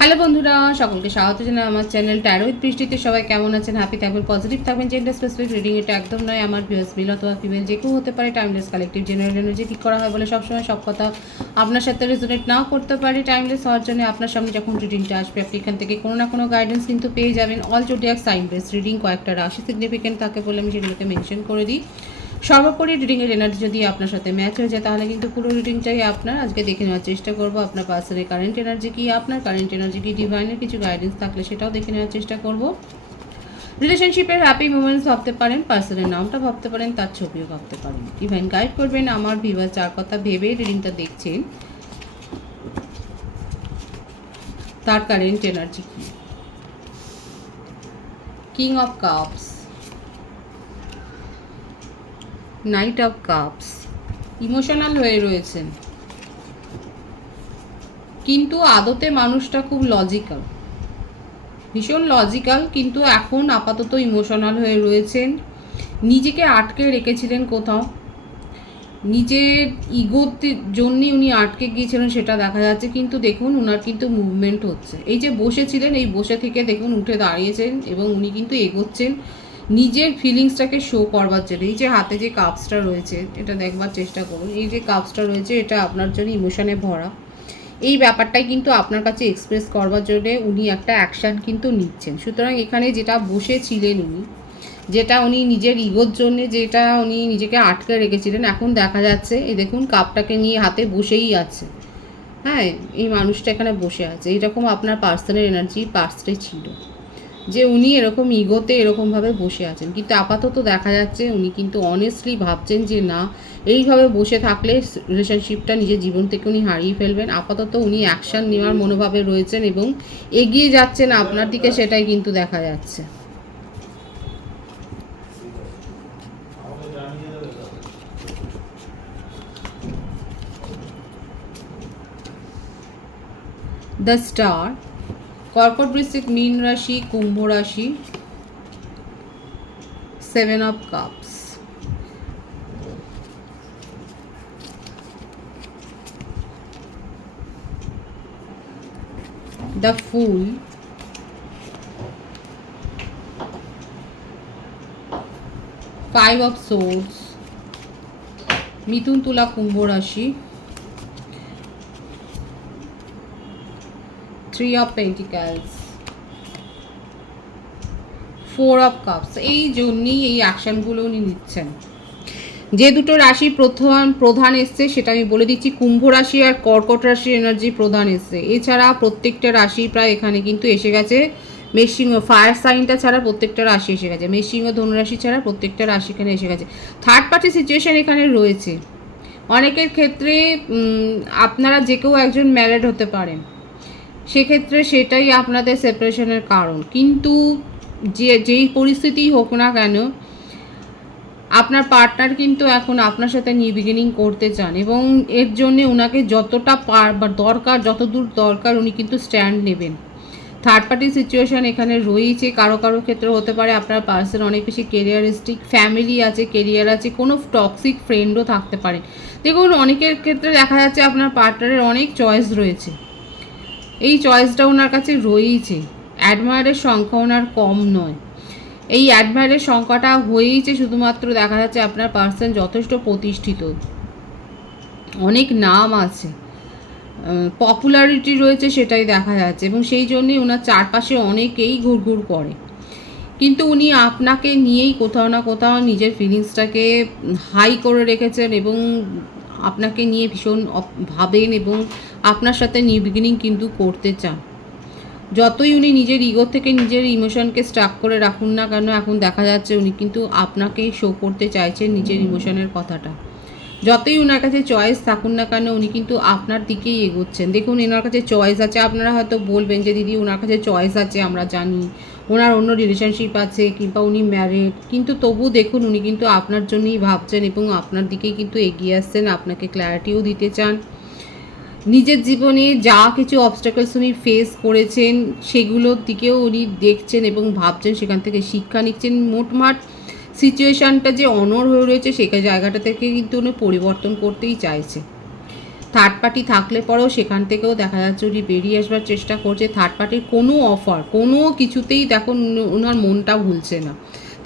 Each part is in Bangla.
হ্যালো বন্ধুরা, সকলকে স্বাগত জানাই আমার চ্যানেল ট্যারো উইথ বৃষ্টিতে সবাই কেমন আছেন? হ্যাপি থাকবেন পজিটিভ থাকবেন। জেন্ডার স্পেসিফিক রিডিং এটা একদম নয়। আমার ভিউয়ার্স মিল অথবা ফিমেল যে কেউ হতে পারে টাইমলেস কালেকটিভ জেনারেল এনার্জি ঠিক করা হয় বলে সবসময় সব কথা আপনার সাথে রেজোনেট নাও করতে পারে। টাইমলেস হওয়ার জন্য আপনার সামনে যখন রিডিংটা আসবে, আপনি এখান থেকে কোনো না কোনো গাইডেন্স কিন্তু পেয়ে যাবেন। All zodiac sign base reading কয়েকটা রাশি সিগনিফিকেন্ট থাকে বলে আমি সেগুলোকে মেনশন করে দিই। সর্বোপরি রিডিংয়ের এনার্জি যদি আপনার সাথে ম্যাচ হয়ে যায়, তাহলে কিন্তু পুরো রিডিংটাই আপনার আজকে দেখে নেওয়ার চেষ্টা করব। আপনার পার্সনের কারেন্ট এনার্জি কি, আপনার কারেন্ট এনার্জি কি ডিভাইনের কিছু গাইডেন্স থাকলে সেটাও দেখে নেওয়ার চেষ্টা করব। রিলেশনশিপের হ্যাপি মোমেন্টস ভাবতে পারেন পার্সনের নামটা ভাবতে পারেন, তার ছবিও ভাবতে পারেন। ডিভাইন গাইড করবেন, আমার ভিভার চার কথা ভেবে রিডিংটা দেখছেন। তার কারেন্ট এনার্জি কি? King of cups knight of cups emotional হয়ে রয়েছেন। কিন্তু আদতে মানুষটা খুব লজিক্যাল ভীষণ লজিক্যাল কিন্তু এখন আপাতত ইমোশনাল হয়ে রয়েছেন। নিজেকে আটকে রেখেছিলেন কোথাও। নিজের ইগোতে জন্যে উনি আটকে গিয়েছিলেন সেটা দেখা যাচ্ছে, কিন্তু দেখুন ওনার কিন্তু মুভমেন্ট হচ্ছে। এই যে বসেছিলেন, এই বসে থেকে দেখুন উঠে দাঁড়িয়েছেন এবং উনি কিন্তু এগোচ্ছেন। নিজের ফিলিংসটাকে শো করবার জন্য, এই যে হাতে যে কাপসটা রয়েছে, এটা দেখবার চেষ্টা করুন। এই যে কাপসটা রয়েছে, এটা আপনার জন্য ইমোশনে ভরা। এই ব্যাপারটাই কিন্তু আপনার কাছে এক্সপ্রেস করবার জন্যে উনি একটা অ্যাকশান কিন্তু নিচ্ছেন। সুতরাং এখানে যেটা বসেছিলেন উনি, যেটা উনি নিজের ইগোর জন্যে, যেটা উনি নিজেকে আটকে রেখেছিলেন, এখন দেখা যাচ্ছে, এই দেখুন কাপটাকে নিয়ে হাতে বসেই আছে। হ্যাঁ এই মানুষটা এখানে বসে আছে। এইরকম আপনার পার্সোনাল এনার্জি পার্সটে ছিল। যে উনি এরকম ইগোতে এরকমভাবে বসে আছেন। কিন্তু আপাতত দেখা যাচ্ছে উনি কিন্তু অনেস্টলি ভাবছেন যে না, এইভাবে বসে থাকলে রিলেশনশিপটা নিজের জীবন থেকে উনি হারিয়ে ফেলবেন। আপাতত উনি অ্যাকশান নেওয়ার মনোভাবে রয়েছেন এবং এগিয়ে যাচ্ছেন আপনার দিকে সেটাই কিন্তু দেখা যাচ্ছে। দ্য স্টার কর্কট বৃশ্চিক মীন রাশি, কুম্ভ রাশি seven of cups the fool five of swords মিথুন তুলা কুম্ভ রাশি three of pentacles four of cups এই জন্যই এই অ্যাকশনগুলো উনি নিচ্ছেন। যে দুটো রাশি প্রধান প্রধান এসছে, সেটা আমি বলে দিচ্ছি, কুম্ভ রাশি আর কর্কট রাশির এনার্জি প্রধান এসছে। এছাড়া প্রত্যেকটা রাশি প্রায় এখানে কিন্তু এসে গেছে। মেশিং ফায়ার সাইনটা ছাড়া প্রত্যেকটা রাশি এসে গেছে। ও ধনুরাশি ছাড়া প্রত্যেকটা রাশি এখানে এসে গেছে। থার্ড পার্টি সিচুয়েশন এখানে রয়েছে। অনেকের ক্ষেত্রে আপনারা যে কেউ একজন ম্যারেড হতে পারেন। সেক্ষেত্রে সেটাই আপনাদের সেপারেশনের কারণ। কিন্তু যে, যেই পরিস্থিতিই হোক না কেন, আপনার পার্টনার কিন্তু এখন আপনার সাথে নিউ বিগিনিং করতে চান এবং এর জন্যে ওনাকে যতটা পার, বা দরকার, যতদূর দরকার উনি কিন্তু স্ট্যান্ড নেবেন। থার্ড পার্টি সিচুয়েশন এখানে রয়েছে কারও কারও ক্ষেত্রে হতে পারে আপনার পার্সন অনেক বেশি কেরিয়ারিস্টিক ফ্যামিলি আছে কেরিয়ার আছে, কোনো টক্সিক ফ্রেন্ডও থাকতে পারে। দেখুন, অনেকের ক্ষেত্রে দেখা যাচ্ছে আপনার পার্টনারের অনেক চয়েস রয়েছে। এই চয়েসটা ওনার কাছে রয়েইছে। অ্যাডমায়ারের সংখ্যা ওনার কম নয়। এই অ্যাডমায়ারের সংখ্যাটা হয়েইছে শুধুমাত্র দেখা যাচ্ছে আপনার পার্সন যথেষ্ট প্রতিষ্ঠিত। অনেক নাম আছে। পপুলারিটি রয়েছে সেটাই দেখা যাচ্ছে এবং সেই জন্যই ওনার চারপাশে অনেকেই ঘুরঘুর করে। কিন্তু উনি আপনাকে নিয়েই কোথাও না কোথাও নিজের ফিলিংসটাকে হাই করে রেখেছেন এবং আপনাকে নিয়ে ভীষণ ভাবেন এবং আপনার সাথে নিউ বিগিনিং কিন্তু করতে চান। যতই উনি নিজের ইগো থেকে নিজের ইমোশনকে স্টাক করে রাখুন না কেন, এখন দেখা যাচ্ছে উনি কিন্তু আপনাকে শো করতে চাইছেন নিজের ইমোশনের কথাটা। যতই ওনার কাছে চয়েস থাকুন না কেন, উনি কিন্তু আপনার দিকেই এগোচ্ছেন। দেখুন, এনার কাছে চয়েস আছে। আপনারা হয়তো বলবেন যে, দিদি ওনার কাছে চয়েস আছে, আমরা জানি। ওনার অন্য রিলেশনশিপ আছে কিংবা উনি ম্যারিড কিন্তু তবু দেখুন উনি কিন্তু আপনার জন্যই ভাবছেন এবং আপনার দিকেই কিন্তু এগিয়ে আসছেন, আপনাকে ক্ল্যারিটিও দিতে চান। নিজের জীবনে যা কিছু অবস্টাকলস উনি ফেস করেছেন, সেগুলোর দিকেও উনি দেখছেন এবং ভাবছেন, সেখান থেকে শিক্ষা নিচ্ছেন। মোটমাট সিচুয়েশানটা যে অনর হয়ে রয়েছে সে জায়গাটা থেকে কিন্তু উনি পরিবর্তন করতেই চাইছে। থার্ড পার্টি থাকলে পরেও সেখান থেকেও দেখা যাচ্ছে উনি বেরিয়ে আসবার চেষ্টা করছে। থার্ড পার্টির কোনো অফার কোনো কিছুতেই উনি- ওনার মনটা ভুলছে না।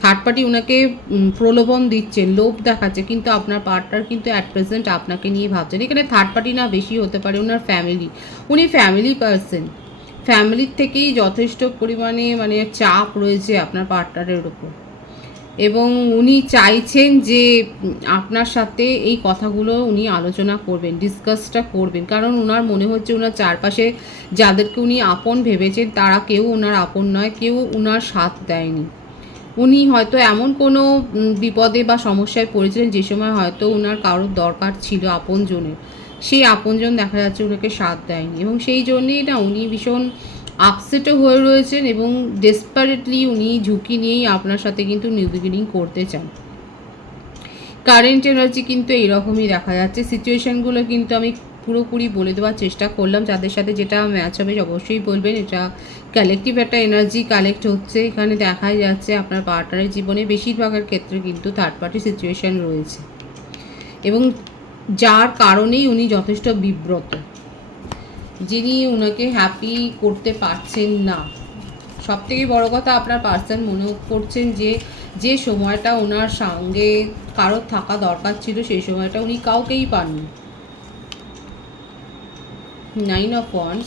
থার্ড পার্টি ওনাকে প্রলোভন দিচ্ছে, লোভ দেখাচ্ছে, কিন্তু আপনার পার্টনার কিন্তু অ্যাট প্রেজেন্ট আপনাকে নিয়ে ভাবছেন। এখানে থার্ড পার্টি না বেশি হতে পারে, ওনার ফ্যামিলি উনি ফ্যামিলি পার্সন ফ্যামিলির থেকেই যথেষ্ট পরিমাণে মানে চাপ রয়েছে আপনার পার্টনারের ওপর। এবং উনি চাইছেন যে, আপনার সাথে এই কথাগুলো উনি আলোচনা করবেন, ডিসকাসটা করবেন। কারণ ওনার মনে হচ্ছে ওনার চারপাশে যাদেরকে উনি আপন ভেবেছেন, তারা কেউ ওনার আপন নয়, কেউ ওনার সাথ দেয়নি। উনি হয়তো এমন কোনো বিপদে বা সমস্যায় পড়েছিলেন যে সময় হয়তো ওনার কারোর দরকার ছিল আপনজনের। সেই আপনজন দেখা যাচ্ছে ওনাকে সাথ দেয়নি এবং সেই জন্যেই না উনি ভীষণ আপসেটও হয়ে রয়েছেন এবং ডেসপারেটলি উনি ঝুঁকি নিয়েই আপনার সাথে কিন্তু নিউ বিগিনিং করতে চান। কারেন্ট এনার্জি কিন্তু এইরকমই দেখা যাচ্ছে। সিচুয়েশানগুলো কিন্তু আমি পুরোপুরি বলে দেওয়ার চেষ্টা করলাম। যাদের সাথে যেটা ম্যাচ হবে অবশ্যই বলবেন। এটা কালেকটিভ একটা এনার্জি কালেক্ট হচ্ছে। এখানে দেখাই যাচ্ছে আপনার পার্টনারের জীবনে বেশিরভাগের ক্ষেত্রে কিন্তু থার্ড পার্টি সিচুয়েশান রয়েছে। এবং যার কারণেই উনি যথেষ্ট বিব্রত। যিনি ওনাকে হ্যাপি করতে পারছেন না। সব থেকে বড়ো কথা আপনার পার্সন মনে করছেন যে যে সময়টা ওনার সঙ্গে কারোর থাকা দরকার ছিল, সেই সময়টা উনি কাউকেই পাননি। নাইন অফ ওয়ান্স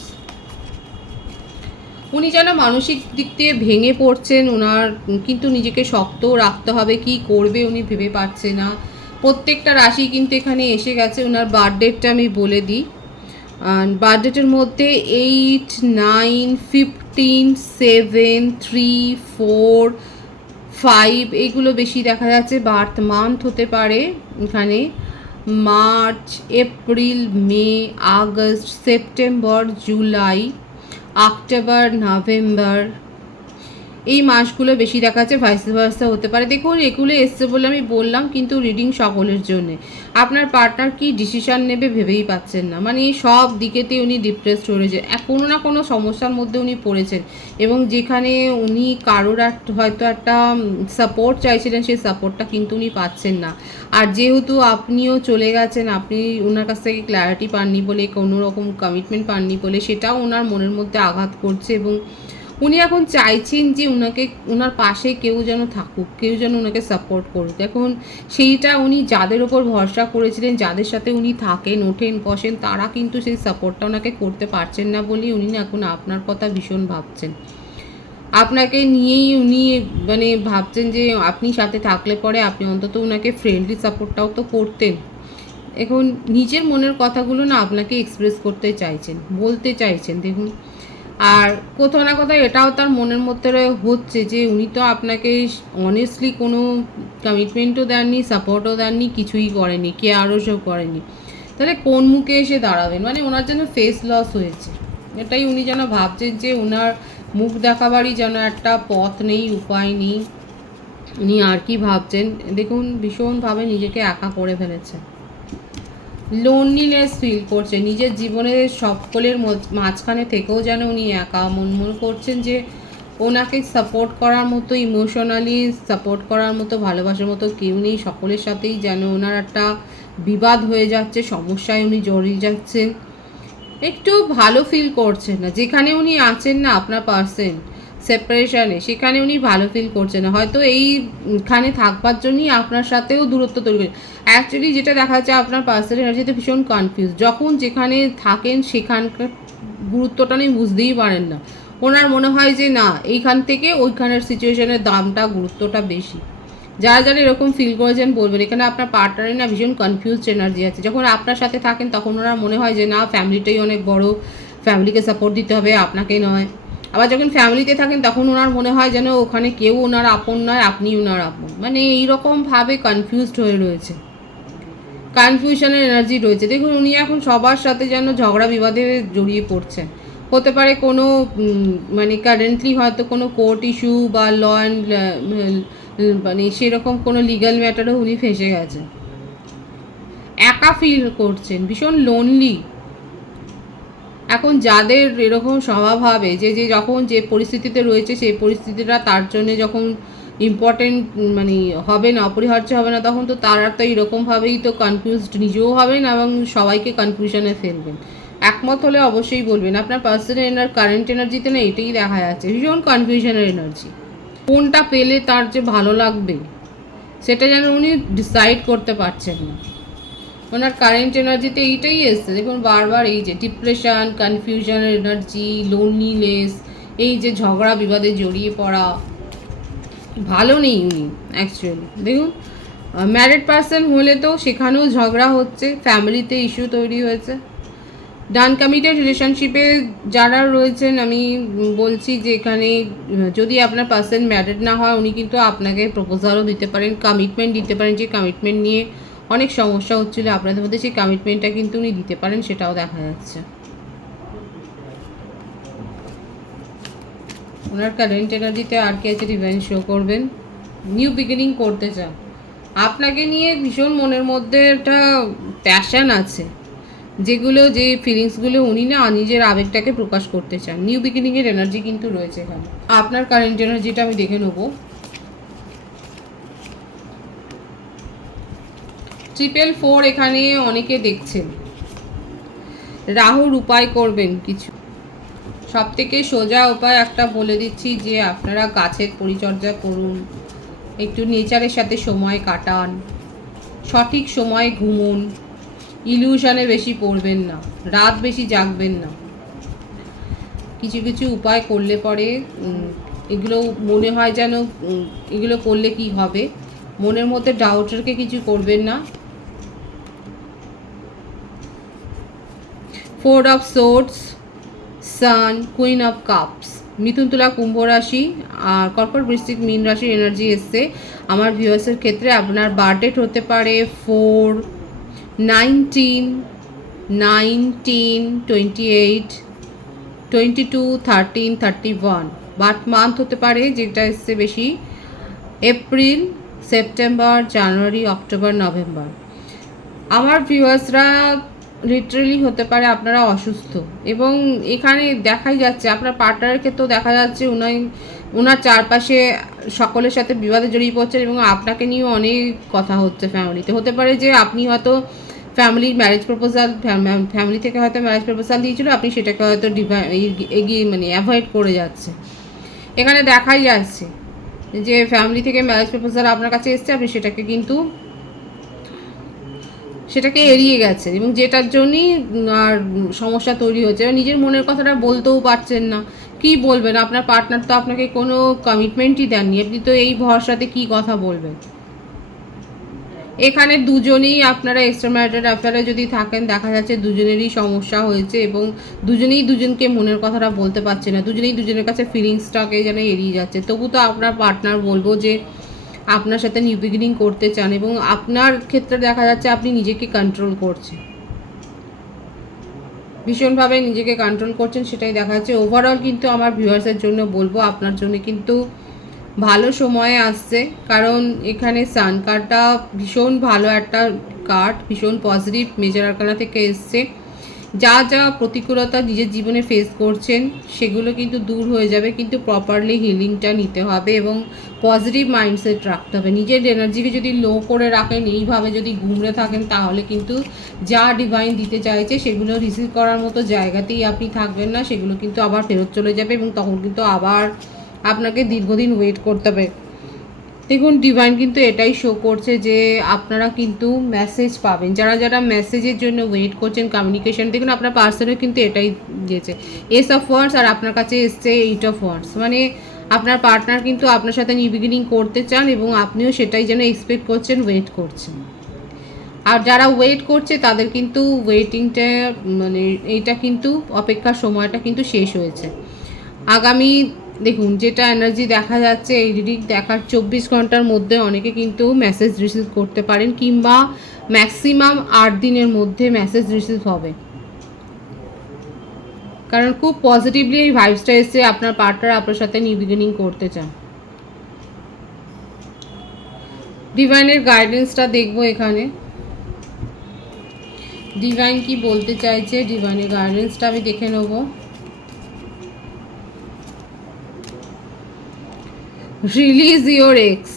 উনি যেন মানসিক দিক দিয়ে ভেঙে পড়ছেন ওনার কিন্তু নিজেকে শক্ত রাখতে হবে, কি করবে উনি ভেবে পাচ্ছে না। প্রত্যেকটা রাশি কিন্তু এখানে এসে গেছে ওনার বার্থডেটটা আমি বলে দিই। বার্থডেটের মধ্যে eight nine fifteen seven three four five এগুলো বেশি দেখা যাচ্ছে বার্থ মান্থ হতে পারে এখানে। March, April, May, August, September, July, October, November এই মাসগুলো বেশি দেখা যাচ্ছে ভাইস ভার্সা হতে পারে। দেখুন, এগুলো এসছে বলে আমি বললাম, কিন্তু রিডিং সকলের জন্য। আপনার পার্টনার কি ডিসিশন নেবে ভেবেই পাচ্ছেন না। মানে সব দিকেতে উনি ডিপ্রেসড এক কোনো না কোনো সমস্যার মধ্যে উনি পড়েছেন। এবং যেখানে উনি কারোর হয়তো একটা সাপোর্ট চাইছিলেন, সেই সাপোর্টটা কিন্তু উনি পাচ্ছেন না। আর যেহেতু আপনিও চলে গেছেন, আপনি ওনার কাছ থেকে ক্ল্যারিটি পাননি বলে, কোনো রকম কমিটমেন্ট পাননি বলে, সেটাও ওনার মনের মধ্যে আঘাত করছে এবং উনি এখন চাইছেন যে ওনাকে ওনার পাশে কেউ যেন থাকুক, কেউ যেন ওনাকে সাপোর্ট করুক। এখন সেইটা উনি যাদের ওপর ভরসা করেছিলেন, যাদের সাথে উনি থাকেন, ওঠেন, বসেন, তারা কিন্তু সেই সাপোর্টটা ওনাকে করতে পারছেন না বলেই উনি না এখন আপনার কথা ভীষণ ভাবছেন। আপনাকে নিয়েই উনি মানে ভাবছেন যে আপনি সাথে থাকলে পরে আপনি অন্তত ওনাকে ফ্রেন্ডলি সাপোর্টটাও তো করতেন। এখন নিজের মনের কথাগুলো না আপনাকে এক্সপ্রেস করতে চাইছেন, বলতে চাইছেন। দেখুন আর কোথাও না কোথাও এটাও তার মনের মধ্যে হচ্ছে যে উনি তো আপনাকে অনেস্টলি কোনো কমিটমেন্টও দেননি সাপোর্টও দেননি, কিছুই করেনি কেয়ারও সব করেনি। তাহলে কোন মুখে এসে দাঁড়াবেন? মানে ওনার যেন ফেস লস হয়েছে। এটাই উনি যেন ভাবছেন যে ওনার মুখ দেখাবারই যেন একটা পথ নেই, উপায় নেই। উনি আর কি ভাবছেন? দেখুন, ভীষণভাবে নিজেকে একা করে ফেলেছেন। লোনলিনেস ফিল করছে। নিজের জীবনের সকলের মাঝখানে থেকেও যেন উনি একা মন মন করছেন যে ওনাকে সাপোর্ট করার মতো ইমোশনালি সাপোর্ট করার মতো, ভালোবাসার মতো কেউ নেই। সকলের সাথেই যেন ওনার একটা বিবাদ হয়ে যাচ্ছে, সমস্যায় উনি জড়িয়ে যাচ্ছেন। একটু ভালো ফিল করছেন না। যেখানে উনি আছেন না, আপনার পার্সেন সেপারেশনে সেখানে উনি ভালো ফিল করছেন না। হয়তো এইখানে থাকবার জন্যই আপনার সাথেও দূরত্ব তৈরি করে অ্যাকচুয়ালি যেটা দেখা যাচ্ছে আপনার পার্সেল এনার্জিতে ভীষণ কনফিউজ যখন যেখানে থাকেন, সেখানকার গুরুত্বটা উনি বুঝতেই পারেন না। ওনার মনে হয় যে, না, এইখান থেকে ওইখানের সিচুয়েশনের দামটা, গুরুত্বটা বেশি। যারা যারা এরকম ফিল করেছেন, বলবেন, এখানে আপনার পার্টনারে না ভীষণ কনফিউজড এনার্জি আছে। যখন আপনার সাথে থাকেন, তখন ওনার মনে হয় যে, না ফ্যামিলিটাই অনেক বড়। ফ্যামিলিকে সাপোর্ট দিতে হবে আপনাকে নয়। আবার যখন ফ্যামিলিতে থাকেন, তখন ওনার মনে হয় যেন ওখানে কেউ ওনার আপন নয়, আপনি ওনার আপন। মানে এইরকমভাবে কনফিউজড হয়ে রয়েছে। কনফিউশনের এনার্জি রয়েছে। দেখুন, উনি এখন সবার সাথে যেন ঝগড়া বিবাদে জড়িয়ে পড়ছেন। হতে পারে কোনো মানে কারেন্টলি হয়তো কোনো কোর্ট ইস্যু বা ল অ্যান্ড মানে সেরকম কোনো লিগ্যাল ম্যাটারও উনি ফেসে গেছেন। একা ফিল করছেন, ভীষণ লোনলি এখন যাদের এরকম স্বভাব হবে, যে যে যখন যে পরিস্থিতিতে রয়েছে, সেই পরিস্থিতিটা তার জন্য যখন ইম্পর্টেন্ট মানে হবে না, অপরিহার্য হবে না, তখন তো তারা তো এরকমভাবেই তো কনফিউজড নিজেও হবেন এবং সবাইকে কনফিউশনে ফেলবেন। একমত হলে অবশ্যই বলবেন, আপনার পার্সোনাল এনার কারেন্ট এনার্জিতে না এটাই দেখা যাচ্ছে, ভীষণ কনফিউশনের এনার্জি কোনটা পেলে তার যে ভালো লাগবে, সেটা যেন উনি ডিসাইড করতে পারছেন না। ওনার কারেন্ট এনার্জিতে এইটাই এসছে। দেখুন বারবার এই যে ডিপ্রেশন কনফিউশনের এনার্জি লোনলিনেস এই যে ঝগড়া বিবাদে জড়িয়ে পড়া, ভালো নেই উনি অ্যাকচুয়ালি দেখুন ম্যারিড পার্সন হলে তো সেখানেও ঝগড়া হচ্ছে ফ্যামিলিতে ইস্যু তৈরি হয়েছে। ডান কমিটেড রিলেশনশিপে যারা রয়েছেন, আমি বলছি যে এখানে, যদি আপনার পার্সন ম্যারিড না হয়, উনি কিন্তু আপনাকে প্রপোজালও দিতে পারেন কমিটমেন্ট দিতে পারেন, যে কমিটমেন্ট নিয়ে অনেক সমস্যা হচ্ছিল। আপনাদের মধ্যে সেই কমিটমেন্টটা কিন্তু উনি দিতে পারেন, সেটাও দেখা যাচ্ছে। ওনার কারেন্ট এনার্জিতে আর কি আছে ডিভাইন শো করবেন? নিউ বিগিনিং করতে চান। আপনাকে নিয়ে ভীষণ মনের মধ্যে একটা প্যাশন আছে, যেগুলো, যে ফিলিংসগুলো উনি না নিজের আবেগটাকে প্রকাশ করতে চান। নিউ বিগিনিংয়ের এনার্জি কিন্তু রয়েছে এখানে। আপনার কারেন্ট এনার্জিটা আমি দেখে নেব। ট্রিপল ফোর এখানে অনেকে দেখছেন। রাহুর উপায় করবেন কিছু। সব থেকে সোজা উপায় একটা বলে দিচ্ছি যে, আপনারা গাছের পরিচর্যা করুন, একটু নেচারের সাথে সময় কাটান, সঠিক সময় ঘুমুন ইলিউশনে বেশি পড়বেন না, রাত বেশি জাগবেন না। কিছু কিছু উপায় করলে পরে এগুলো মনে হয় যেন এগুলো করলে কি হবে? মনের মধ্যে ডাউটারকে কিছু করবেন না। Four of swords sun queen of cups মিথুন তুলা, কুম্ভ রাশি, আর কর্কট বৃশ্চিক মীন রাশির এনার্জি এসছে। আমার ভিউয়ার্সের ক্ষেত্রে আপনার বার্থডেট হতে পারে four nineteen nineteen twenty eight twenty two thirteen thirty one but month হতে পারে যেটা এসছে বেশি April September January October November আমার ভিউয়ার্সরা লিটারেলি হতে পারে আপনারা অসুস্থ। এবং এখানে দেখাই যাচ্ছে, আপনার পার্টনারের ক্ষেত্রেও দেখা যাচ্ছে উনি ওনার চারপাশে সকলের সাথে বিবাদে জড়িয়ে পড়ছেন এবং আপনাকে নিয়েও অনেক কথা হচ্ছে ফ্যামিলিতে হতে পারে যে আপনি হয়তো ফ্যামিলির ম্যারেজ প্রপোজাল ফ্যামিলি থেকে হয়তো ম্যারেজ প্রপোজাল দিয়েছিল, আপনি সেটাকে হয়তো এগিয়ে মানে অ্যাভয়েড করে যাচ্ছে। এখানে দেখাই যাচ্ছে যে ফ্যামিলি থেকে ম্যারেজ প্রপোজাল আপনার কাছে এসছে, আপনি সেটাকে কিন্তু সেটাকে এড়িয়ে গেছে এবং যেটার জন্যই আর সমস্যা তৈরি হচ্ছে। নিজের মনের কথাটা বলতেও পারছেন না। কি বলবেন? আপনার পার্টনার তো আপনাকে কোনো কমিটমেন্টই দেননি। আপনি তো এই ভরসাতে কি কথা বলবেন? এখানে দুজনেই আপনারা এক্সট্রা ম্যারিটাল অ্যাফেয়ারে যদি থাকেন, দেখা যাচ্ছে দুজনেরই সমস্যা হয়েছে এবং দুজনেই দুজনকে মনের কথাটা বলতে পারছে না। দুজনেই দুজনের কাছে ফিলিংসটাকে যেন এড়িয়ে যাচ্ছে। তবু তো আপনার পার্টনার বলব যে আপনার সাথে নিউ বিগিনিং করতে চান এবং আপনার ক্ষেত্রে দেখা যাচ্ছে আপনি নিজেকে কন্ট্রোল করছেন। ভীষণভাবে নিজেকে কন্ট্রোল করছেন, সেটাই দেখা যাচ্ছে। ওভারঅল কিন্তু আমার ভিউয়ার্সের জন্য বলব, আপনার জন্য কিন্তু ভালো সময়ে আসছে। কারণ এখানে সান কার্ডটা ভীষণ ভালো একটা কার্ড ভীষণ পজিটিভ মেজার আরকানা থেকে এসছে। যা যা প্রতিকূলতা নিজের জীবনে ফেস করছেন, সেগুলো কিন্তু দূর হয়ে যাবে, কিন্তু প্রপারলি হিলিংটা নিতে হবে এবং পজিটিভ মাইন্ডসেট রাখতে হবে। নিজের এনার্জিকে যদি লো করে রাখেন, এইভাবে যদি ঘুমড়ে থাকেন, তাহলে কিন্তু যা ডিভাইন দিতে চাইছে, সেগুলো রিসিভ করার মতো জায়গাতেই আপনি থাকবেন না, সেগুলো কিন্তু আবার ফেরত চলে যাবে এবং তখন কিন্তু আবার আপনাকে দীর্ঘদিন ওয়েট করতে হবে। দেখুন ডিভাইন কিন্তু এটাই শো করছে যে আপনারা কিন্তু মেসেজ পাবেন। যারা যারা মেসেজের জন্য ওয়েট করছেন কমিউনিকেশন দেখুন আপনার পার্সনের কিন্তু এটাই দিয়েছে। এস অফ ওয়ার্ডস আর আপনার কাছে এসছে এইট অফ ওয়ার্ডস মানে আপনার পার্টনার কিন্তু আপনার সাথে নিউ বিগিনিং করতে চান এবং আপনিও সেটাই যেন এক্সপেক্ট করছেন ওয়েট করছেন। আর যারা ওয়েট করছে, তাদের কিন্তু ওয়েটিংটা মানে এইটা কিন্তু অপেক্ষার সময়টা কিন্তু শেষ হয়েছে। আগামী দেখুন, যেটা এনার্জি দেখা যাচ্ছে এই রিডিং দেখার চব্বিশ ঘণ্টার মধ্যে অনেকে কিন্তু মেসেজ রিসিভ করতে পারেন কিংবা ম্যাক্সিমাম আট দিনের মধ্যে মেসেজ রিসিভ হবে। কারণ খুব পজিটিভলি এই ভাইবসটা এসে আপনার পার্টনার আপনার সাথে নিউ বিগিনিং করতে চান। ডিভাইনের গাইডেন্সটা দেখব এখানে। ডিভাইন কি বলতে চাইছে? ডিভাইনের গাইডেন্সটা আমি দেখে নেব। রিলিজ ইওর এক্স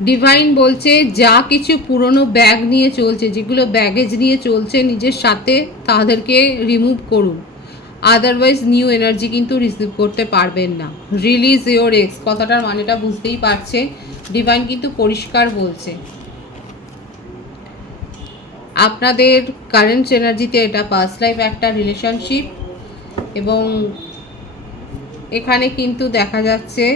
ডিভাইন বলছে, যা কিছু পুরনো ব্যাগ নিয়ে চলছে, যেগুলো ব্যাগেজ নিয়ে চলছে নিজের সাথে, তাদেরকে রিমুভ করুন। আদারওয়াইজ নিউ এনার্জি কিন্তু রিসিভ করতে পারবেন না। রিলিজ ইওর এক্স কথাটার মানেটা বুঝতেই পারছে। ডিভাইন কিন্তু পরিষ্কার বলছে। আপনাদের কারেন্ট এনার্জিতে এটা পাস্ট লাইফ একটা রিলেশনশিপ এবং এখানে কিন্তু দেখা যাচ্ছে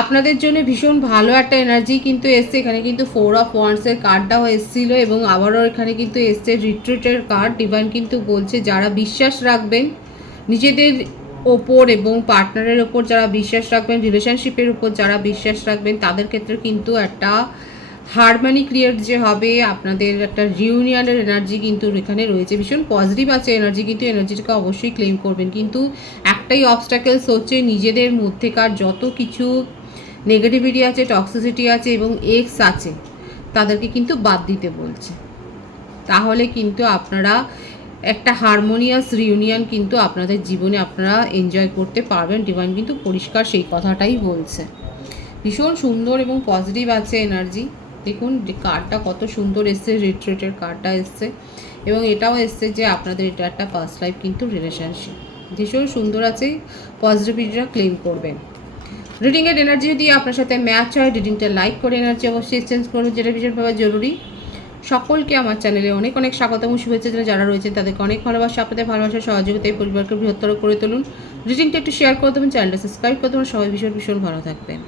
আপনাদের জন্য ভীষণ ভালো একটা এনার্জি কিন্তু এসছে। এখানে কিন্তু ফোর অফ ওয়ান্সের কার্ডটাও এসেছিল এবং আবারও এখানে কিন্তু এসছে রিট্রিটের কার্ড ডিভাইন কিন্তু বলছে যারা বিশ্বাস রাখবেন, নিজেদের ওপর এবং পার্টনারের ওপর যারা বিশ্বাস রাখবেন রিলেশনশিপের উপর যারা বিশ্বাস রাখবেন, তাদের ক্ষেত্রে কিন্তু একটা হারমানি ক্রিয়েট যে হবে, আপনাদের একটা রিউনিয়নের এনার্জি কিন্তু এখানে রয়েছে। ভীষণ পজিটিভ আছে এনার্জি কিন্তু এনার্জিটাকে অবশ্যই ক্লেম করবেন। কিন্তু একটাই অবস্টাকেলস হচ্ছে নিজেদের মধ্যেকার যত কিছু নেগেটিভিটি আছে টক্সিসিটি আছে এবং এক্স আছে, তাদেরকে কিন্তু বাদ দিতে বলছে। তাহলে কিন্তু আপনারা একটা হারমোনিয়াস রিউনিয়ন কিন্তু আপনাদের জীবনে আপনারা এনজয় করতে পারবেন। ডিভাইন কিন্তু পরিষ্কার সেই কথাটাই বলছে। ভীষণ সুন্দর এবং পজিটিভ আছে এনার্জি দেখুন, যে কার্ডটা কত সুন্দর এসছে রিট্রিটের কার্ডটা এসছে। এবং এটাও এসছে যে আপনাদের এটা একটা ফার্স্ট লাইফ কিন্তু রিলেশনশিপ ভীষণ সুন্দর আছে পজিটিভিটিটা ক্লেম করবেন। রিডিংয়ের এনার্জি যদি আপনার সাথে ম্যাচ হয়। রিডিংটা লাইক করে এনার্জি অবশ্যই এক্সচেঞ্জ করুন। যেটা ভীষণভাবে জরুরি। সকলকে আমার চ্যানেলে অনেক অনেক স্বাগত এবং শুভেচ্ছা যারা রয়েছেন তাদেরকে অনেক ভালোবাসা, আপনাদের ভালোবাসা সহযোগিতায় পরিবারকে বৃহত্তর করে তুলুন। রিডিংটা একটু শেয়ার করে দেবেন চ্যানেলটা সাবস্ক্রাইব করে দেবেন। সবাই ভীষণ ভীষণ ভালো থাকবেন।